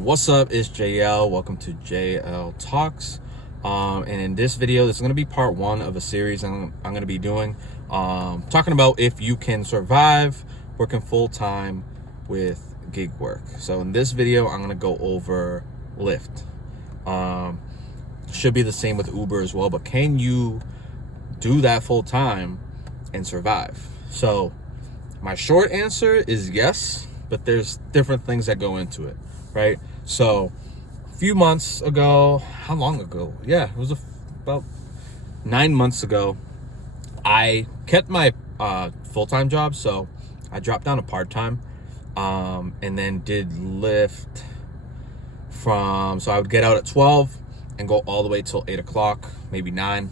What's up? It's JL. Welcome to JL Talks. And in this video, this is going to be part one of a series I'm going to be doing, talking about if you can survive working full-time with gig work. So in this video, I'm going to go over Lyft. Should be the same with Uber as well, but can you do that full-time and survive? So my short answer is yes, but there's different things that go into it, right? So a few months ago, how long ago? Yeah, it was about 9 months ago. I kept my full-time job, so I dropped down to part-time, and then did Lyft so I would get out at 12 and go all the way till 8 o'clock, maybe 9.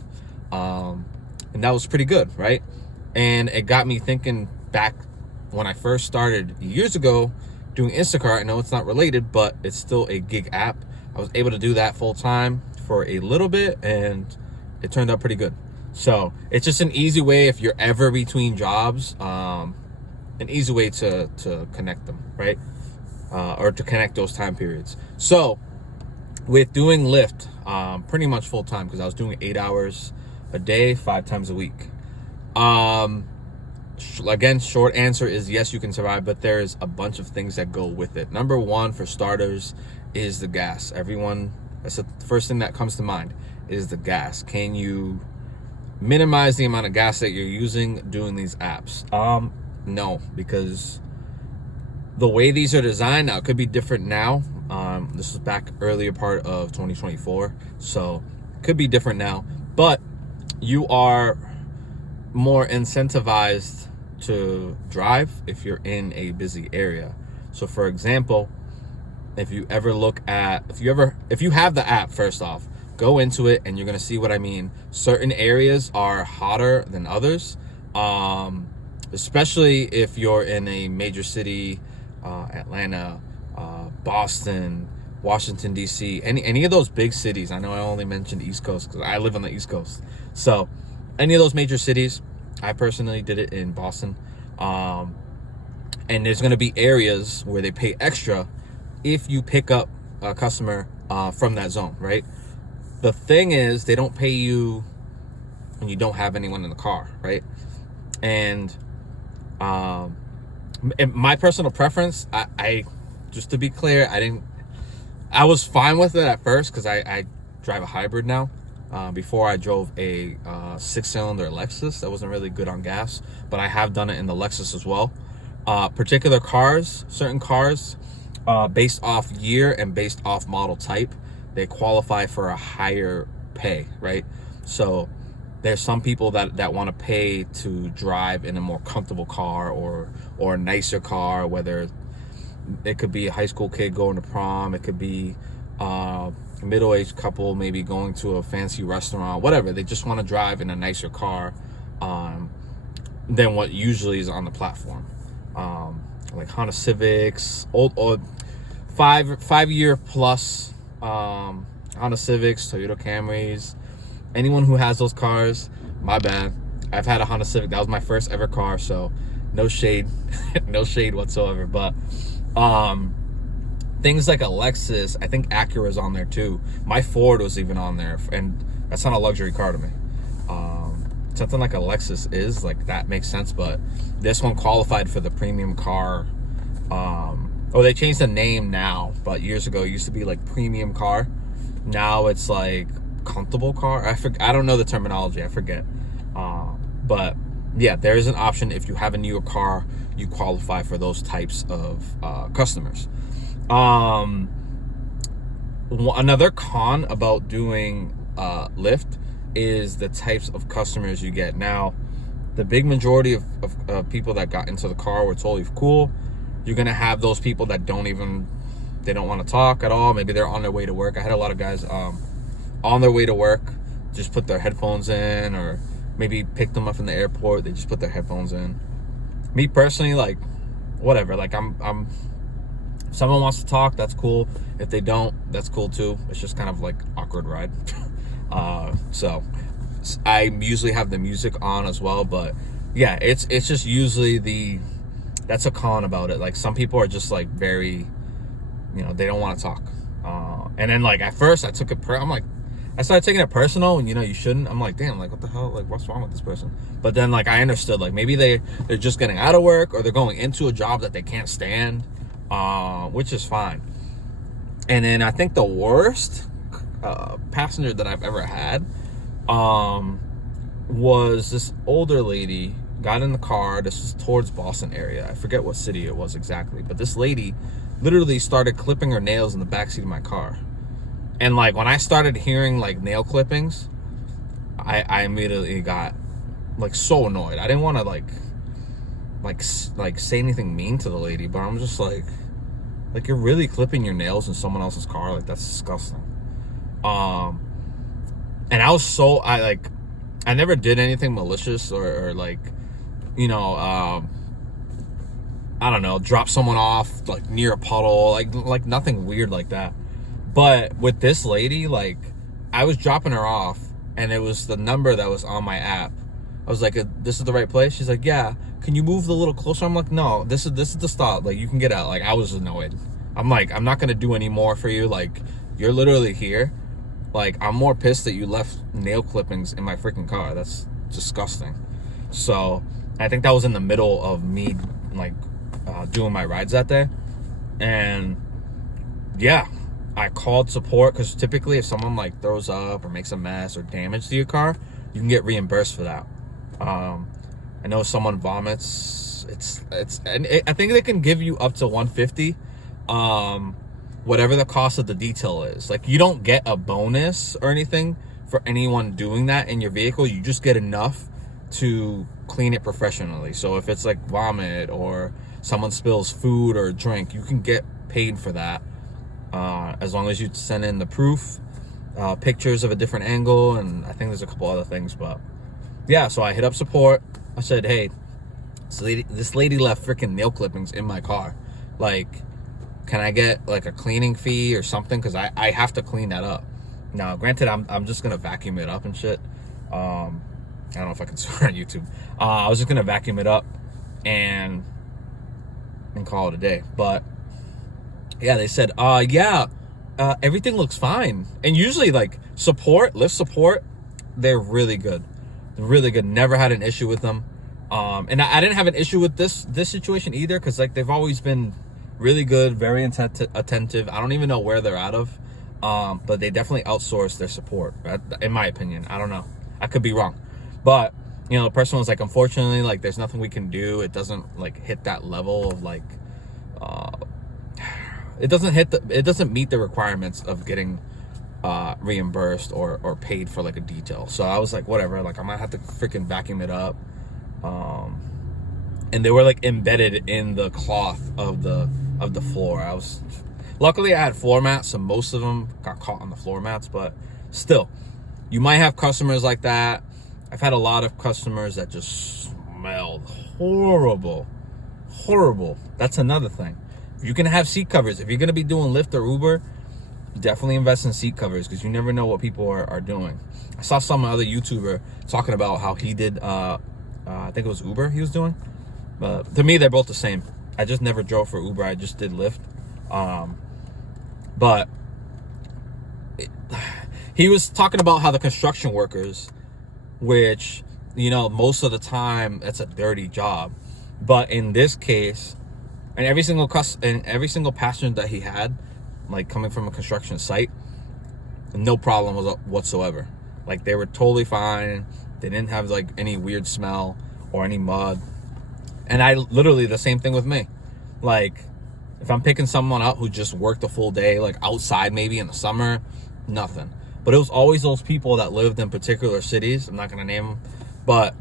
And that was pretty good, right? And it got me thinking back when I first started years ago doing Instacart. I know it's not related, but it's still a gig app. I was able to do that full time for a little bit, and it turned out pretty good. So it's just an easy way if you're ever between jobs, an easy way to connect them, right? Or to connect those time periods. So with doing Lyft, pretty much full time, because I was doing 8 hours a day, 5 times a week. Again, short answer is yes, you can survive, but there's a bunch of things that go with it. Number one, for starters, is the gas. That's the first thing that comes to mind, is the gas. Can you minimize the amount of gas that you're using doing these apps? No, because the way these are designed now, it could be different now. This was back earlier part of 2024, so it could be different now, but you are more incentivized to drive if you're in a busy area. So for example, if you have the app, first off, go into it and you're gonna see what I mean. Certain areas are hotter than others, especially if you're in a major city, Atlanta, Boston, Washington DC, any of those big cities. I know I only mentioned East Coast because I live on the East Coast. So any of those major cities, I personally did it in Boston. And there's going to be areas where they pay extra if you pick up a customer from that zone, right? The thing is, they don't pay you when you don't have anyone in the car, right? And in my personal preference, I just to be clear, I was fine with it at first because I drive a hybrid now. Before I drove a 6-cylinder Lexus that wasn't really good on gas, but I have done it in the Lexus as well. Certain cars, based off year and based off model type, they qualify for a higher pay, right? So there's some people that want to pay to drive in a more comfortable car or a nicer car, whether it could be a high school kid going to prom, it could be a middle-aged couple maybe going to a fancy restaurant, whatever. They just want to drive in a nicer car than what usually is on the platform, like Honda Civics, old 5-year plus Honda Civics, Toyota Camrys. Anyone who has those cars, my bad. I've had a Honda Civic. That was my first ever car, so no shade no shade whatsoever. But things like a Lexus, I think Acura's on there too. My Ford was even on there, and that's not a luxury car to me. Something like a Lexus is, like, that makes sense, but this one qualified for the premium car. They changed the name now, but years ago it used to be like premium car. Now it's like comfortable car. I don't know the terminology, I forget. But yeah, there is an option. If you have a newer car, you qualify for those types of customers. Another con about doing Lyft is the types of customers you get. Now, the big majority of people that got into the car were totally cool. You're gonna have those people that don't want to talk at all. Maybe they're on their way to work. I had a lot of guys on their way to work, just put their headphones in, or maybe picked them up in the airport, they just put their headphones in. Me personally, like, whatever, like, I'm if someone wants to talk, that's cool. If they don't, that's cool too. It's just kind of like awkward ride. So I usually have the music on as well, but yeah, it's just usually that's a con about it. Like, some people are just like very they don't want to talk. And then like at first I took it I started taking it personal, and you shouldn't. I'm like, damn, like what the hell, like what's wrong with this person? But then like I understood, like maybe they're just getting out of work, or they're going into a job that they can't stand, which is fine. And then I think the worst passenger that I've ever had was this older lady. Got in the car. This is towards Boston area. I forget what city it was exactly, but this lady literally started clipping her nails in the backseat of my car. And like when I started hearing like nail clippings, I immediately got like so annoyed. I didn't want to like say anything mean to the lady, but I'm just like you're really clipping your nails in someone else's car? Like that's disgusting. And I never did anything malicious or like, I don't know, drop someone off like near a puddle, like nothing weird like that. But with this lady, like I was dropping her off, and it was the number that was on my app. I was like, this is the right place? She's like, yeah. Can you move a little closer? I'm like, no, this is the stop. Like you can get out. Like I was annoyed. I'm like, I'm not gonna do any more for you. Like you're literally here. Like I'm more pissed that you left nail clippings in my freaking car. That's disgusting. So I think that was in the middle of me like doing my rides that day. And yeah, I called support, because typically if someone like throws up or makes a mess or damage to your car, you can get reimbursed for that. I know someone vomits. I think they can give you up to $150, whatever the cost of the detail is. Like you don't get a bonus or anything for anyone doing that in your vehicle. You just get enough to clean it professionally. So if it's like vomit or someone spills food or drink, you can get paid for that. As long as you send in the proof, pictures of a different angle, and I think there's a couple other things. But yeah, so I hit up support. I said, hey, this lady left freaking nail clippings in my car. Like, can I get like a cleaning fee or something? Because I have to clean that up. Now, granted, I'm just gonna vacuum it up and shit. I don't know if I can swear on YouTube. I was just gonna vacuum it up and call it a day. But yeah, they said, everything looks fine. And usually like Lyft support, they're really good. They're really good. Never had an issue with them. And I didn't have an issue with this situation either, because like they've always been really good, very attentive. I don't even know where they're out of. But they definitely outsource their support, in my opinion. I don't know. I could be wrong. But, the person was like, unfortunately, like there's nothing we can do. It doesn't like hit that level of like, it doesn't meet the requirements of getting reimbursed or paid for like a detail. So I was like, whatever, like I might have to freaking vacuum it up. And they were like embedded in the cloth of the floor. Luckily I had floor mats, so most of them got caught on the floor mats, but still, you might have customers like that. I've had a lot of customers that just smelled horrible. That's another thing. You can have seat covers. If you're going to be doing Lyft or Uber, definitely invest in seat covers, because you never know what people are doing. I saw some other YouTuber talking about how he did, I think it was Uber he was doing. But to me, they're both the same. I just never drove for Uber. I just did Lyft. But he was talking about how the construction workers, which, most of the time, it's a dirty job. But in this case, and every single passenger that he had, like coming from a construction site, no problem whatsoever. Like they were totally fine. They didn't have like any weird smell or any mud. And literally the same thing with me. Like if I'm picking someone up who just worked a full day, like outside maybe in the summer, nothing. But it was always those people that lived in particular cities. I'm not gonna name them, but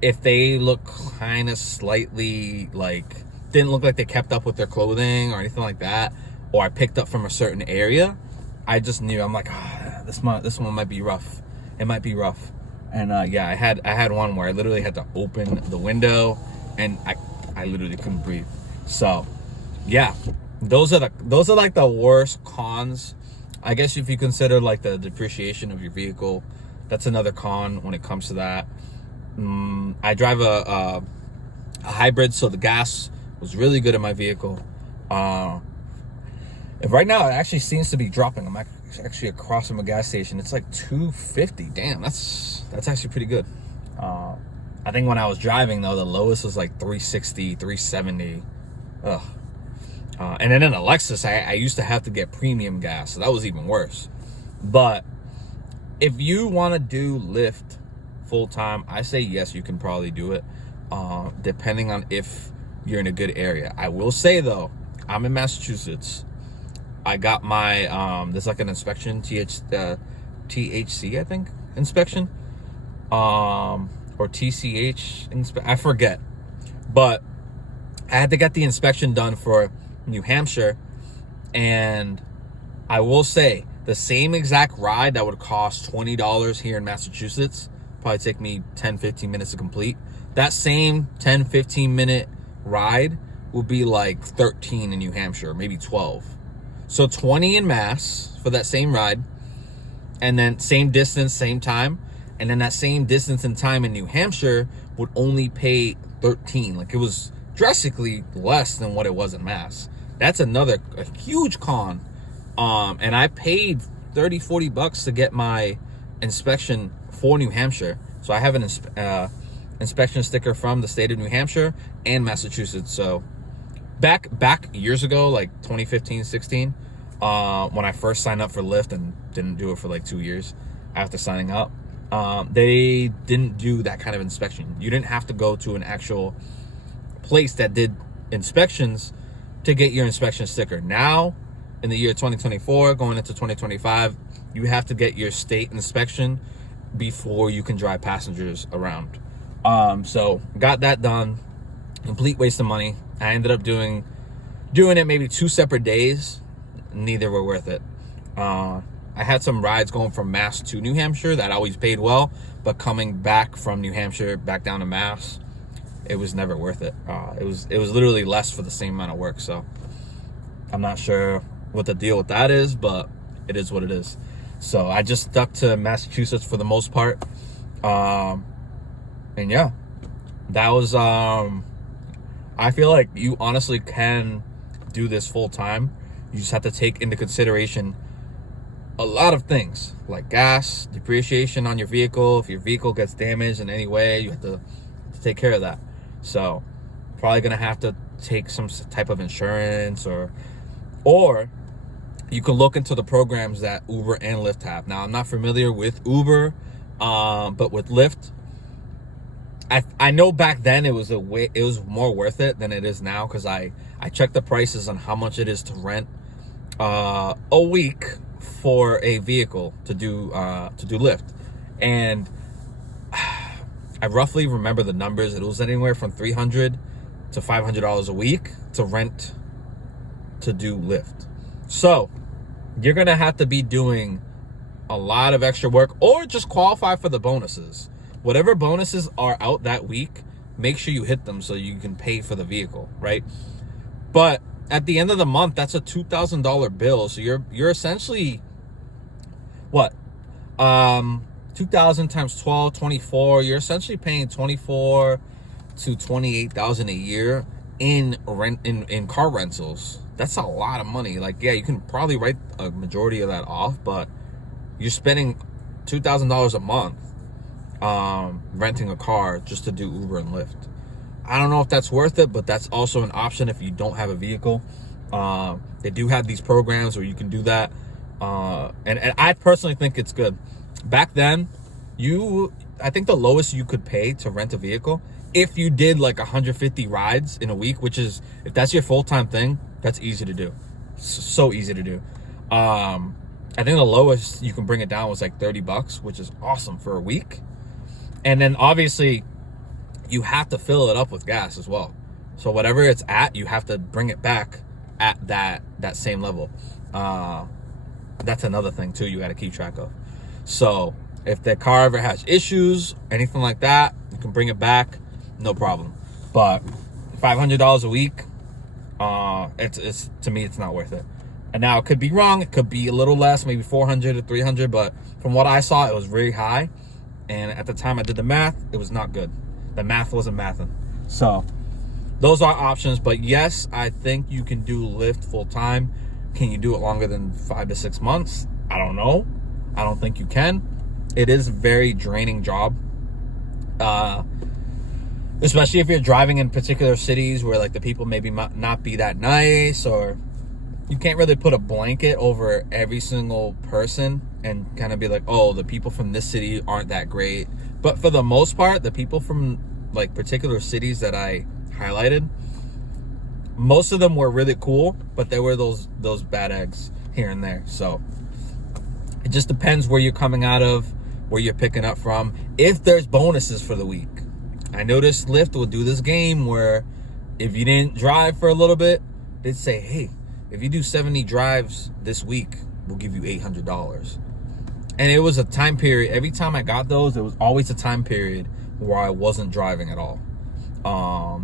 if they look kind of slightly like, didn't look like they kept up with their clothing or anything like that, or I picked up from a certain area, I just knew. I'm like, this one might be rough. It might be rough. And I had one where I literally had to open the window, and I literally couldn't breathe. So yeah, those are like the worst cons. I guess if you consider like the depreciation of your vehicle, that's another con when it comes to that. I drive a hybrid, so the gas was really good in my vehicle. Right now, it actually seems to be dropping. I'm actually across from a gas station. It's like $2.50. Damn, that's actually pretty good. I think when I was driving, though, the lowest was like $3.60, $3.70. Ugh. And then in a Lexus, I used to have to get premium gas, so that was even worse. But if you want to do Lyft full time, I say yes, you can probably do it, depending on if you're in a good area. I will say, though, I'm in Massachusetts. I got my there's like an inspection, THC, I think, inspection, or TCH, I forget, but I had to get the inspection done for New Hampshire, and I will say the same exact ride that would cost $20 here in Massachusetts, probably take me 10-15 minutes to complete. That same 10-15 minute ride will be like 13 in New Hampshire, maybe 12. So 20 in Mass for that same ride, and then same distance, same time, and then that same distance and time in New Hampshire would only pay 13. Like, it was drastically less than what it was in Mass. That's a huge con. And I paid $30-$40 to get my inspection for New Hampshire. So I have an inspection sticker from the state of New Hampshire and Massachusetts. So back years ago, like 2015, 16, when I first signed up for Lyft and didn't do it for like 2 years after signing up, they didn't do that kind of inspection. You didn't have to go to an actual place that did inspections to get your inspection sticker. Now, in the year 2024, going into 2025, you have to get your state inspection before you can drive passengers around. So got that done. Complete waste of money. I ended up doing it maybe 2 separate days. Neither were worth it. I had some rides going from Mass to New Hampshire that always paid well, but coming back from New Hampshire back down to Mass, it was never worth it. It was literally less for the same amount of work. So I'm not sure what the deal with that is, but it is what it is. So I just stuck to Massachusetts for the most part. And yeah, that was, I feel like you honestly can do this full time. You just have to take into consideration a lot of things, like gas, depreciation on your vehicle. If your vehicle gets damaged in any way, you have to take care of that. So probably gonna have to take some type of insurance, or you can look into the programs that Uber and Lyft have. Now, I'm not familiar with Uber, but with Lyft, I know back then it was more worth it than it is now, because I checked the prices on how much it is to rent a week for a vehicle to do Lyft, and I roughly remember the numbers. It was anywhere from $300 to $500 a week to rent to do Lyft. So you're gonna have to be doing a lot of extra work, or just qualify for the bonuses. Whatever bonuses are out that week, make sure you hit them so you can pay for the vehicle, right? But at the end of the month, that's a $2,000 bill. So you're essentially what? 2,000 times 12, 24. You're essentially paying 24 to 28,000 a year in rent, in car rentals. That's a lot of money. Like, yeah, you can probably write a majority of that off, but you're spending $2,000 a month renting a car just to do Uber and Lyft. I don't know if that's worth it, but that's also an option if you don't have a vehicle. They do have these programs where you can do that, and I personally think it's good. Back then, I think the lowest you could pay to rent a vehicle, if you did like 150 rides in a week, which is, if that's your full-time thing, that's easy to do. So easy to do. I think the lowest you can bring it down was like $30, which is awesome for a week. And then obviously you have to fill it up with gas as well. So whatever it's at, you have to bring it back at that same level. That's another thing too you got to keep track of. So if the car ever has issues, anything like that, you can bring it back, no problem. But $500 a week, it's to me, it's not worth it. And now it could be wrong. It could be a little less, maybe 400 or 300. But from what I saw, it was very high. And at the time I did the math, it was not good. The math wasn't mathing. So those are options. But yes, I think you can do Lyft full time. Can you do it longer than 5 to 6 months? I don't know. I don't think you can. It is a very draining job. Especially if you're driving in particular cities where like the people maybe might not be that nice, or you can't really put a blanket over every single person and kind of be like, oh, the people from this city aren't that great. But for the most part, the people from like particular cities that I highlighted, most of them were really cool, but there were those bad eggs here and there. So it just depends where you're coming out of, where you're picking up from, if there's bonuses for the week. I noticed Lyft will do this game where if you didn't drive for a little bit, they'd say, hey, if you do 70 drives this week, we'll give you $800. And it was a time period. Every time I got those, it was always a time period where I wasn't driving at all.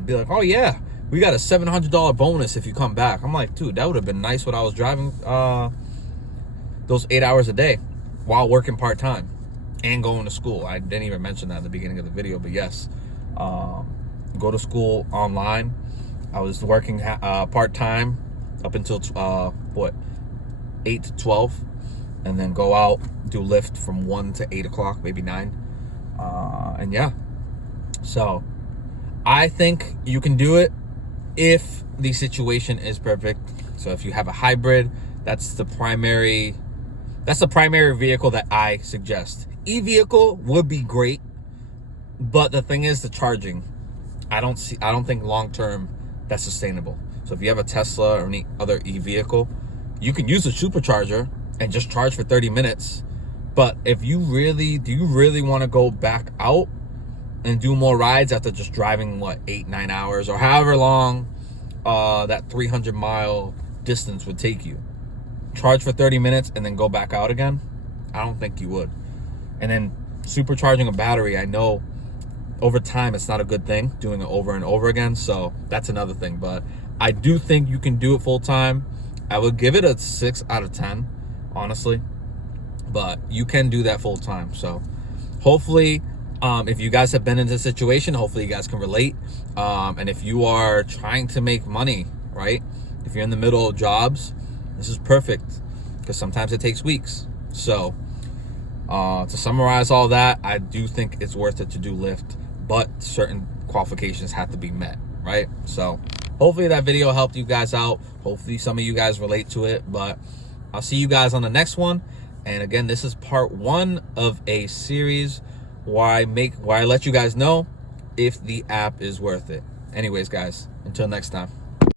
Be like, oh yeah, we got a $700 bonus if you come back. I'm like, dude, that would have been nice when I was driving those 8 hours a day while working part-time and going to school. I didn't even mention that at the beginning of the video, but yes. Go to school online. I was working part-time up until 8 to 12, and then go out, do Lyft from 1 to 8 o'clock, maybe 9. And yeah, so I think you can do it if the situation is perfect. So if you have a hybrid, that's the primary vehicle that I suggest. E-vehicle would be great, but the thing is the charging. I don't think long term that's sustainable. So if you have a Tesla or any other e-vehicle, you can use a supercharger and just charge for 30 minutes. But if you really want to go back out and do more rides after just driving 8-9 hours or however long that 300-mile distance would take you, charge for 30 minutes and then go back out again, I don't think you would. And then supercharging a battery, I know over time it's not a good thing, doing it over and over again, so that's another thing. But I do think you can do it full time. I would give it a 6 out of 10, honestly, but you can do that full time. So hopefully, if you guys have been in this situation, hopefully you guys can relate. And if you are trying to make money, right, if you're in the middle of jobs, this is perfect, because sometimes it takes weeks. So to summarize all that, I do think it's worth it to do Lyft, but certain qualifications have to be met, right? So hopefully that video helped you guys out. Hopefully some of you guys relate to it, but I'll see you guys on the next one. And again, this is part 1 of a series where I let you guys know if the app is worth it. Anyways, guys, until next time.